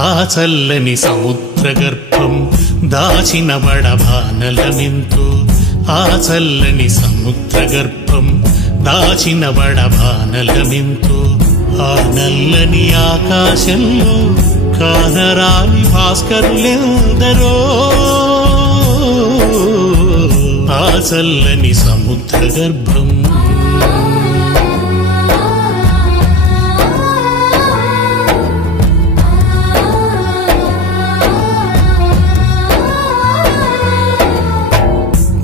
ఆ చల్లని సముద్ర గర్భం దాచిన వడబానలమెంతో ఆ చల్లని సముద్ర గర్భం దాచిన వడబానలమెంతో ఆ నల్లని ఆకాశంలో కానరాని భాస్కరులెందరో ఆ చల్లని సముద్ర గర్భం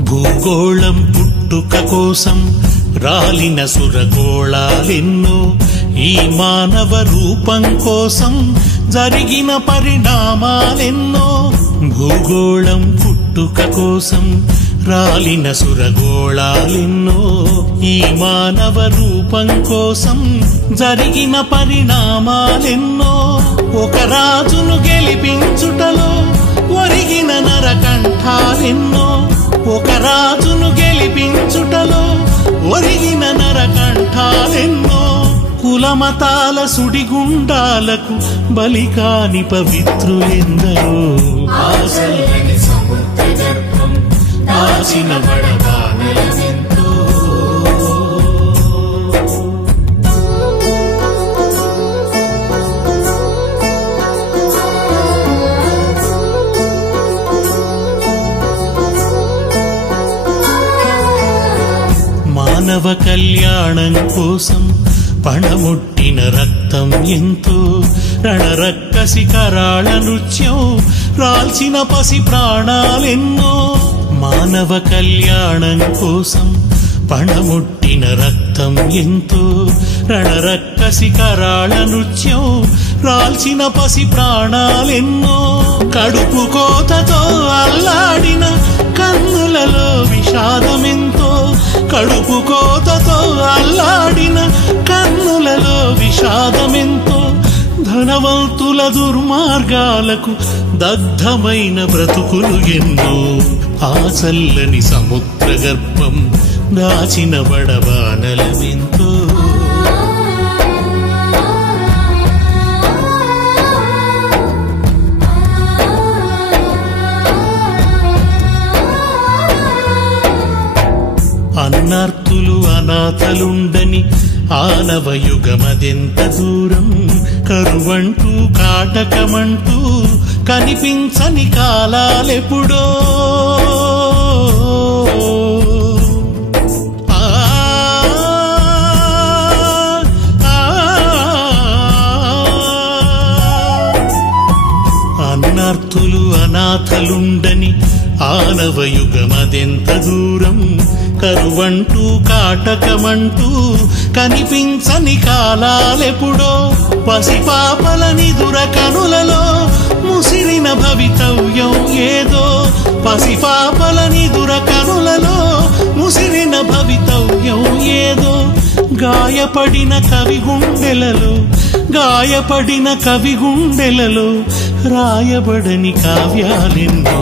భూగోళం పుట్టుక కోసం రాలిన సురగోళాలెన్నో ఈ మానవ రూపం కోసం జరిగిన పరిణామాలెన్నో భూగోళం పుట్టుక కోసం రాలిన సురగోళాలెన్నో ఈ మానవ రూపం కోసం జరిగిన పరిణామాలెన్నో ఒక రాజును గెలిపించుటలో ఒరిగిన నరకంఠాలెన్నో ఒక రాజును గెలిపించుటలో ఒరిగిన నరకంఠాలెన్నో కులమతాల సుడిగుండాలకు బలికాని పవిత్రులెందరో ఆ చల్లని సముద్ర గర్భం దాచిన వడబానలమెంతో మానవ కళ్యాణం కోసం పణముట్టిన రక్తం ఎంతో రణరక్కసి కరాళ నృత్యం రాల్చిన పసి ప్రాణాలెన్నో మానవ కళ్యాణం కోసం పణముట్టిన రక్తం ఎంతో రణరక్కసి కరాళ నృత్యం రాల్చిన పసి ప్రాణాలెన్నో కడుపు కోతతో అల్లాడిన కన్నులలో విషాదమెంతో కడుపు కోతతో అల్లాడిన కన్నులలో విషాదమెంతో ధనవంతుల దుర్మార్గాలకు దగ్ధమైన బ్రతుకులు ఎన్నో ఆ చల్లని సముద్ర గర్భం దాచిన వడబానలమెంతో అన్నార్తులు అనాథలుండని ఆనవయుగమదెంత దూరం కరువంటూ కాటకమంటూ కనిపించని కాలాలెప్పుడో అన్నార్తులు అనాథలుండని ఆనవయుగమదెంత దూరం కరువంటూ కాటకమంటూ కనిపించని కాలాలెప్పుడో పసిపాపలని దురకనులలో ముసిరిన భవితవ్యం ఏదో పసిపాపలని దురకనులలో ముసిరిన భవితవ్యం ఏదో గాయపడిన కవి గుండెలలో రాయబడని కావ్యాలెన్నో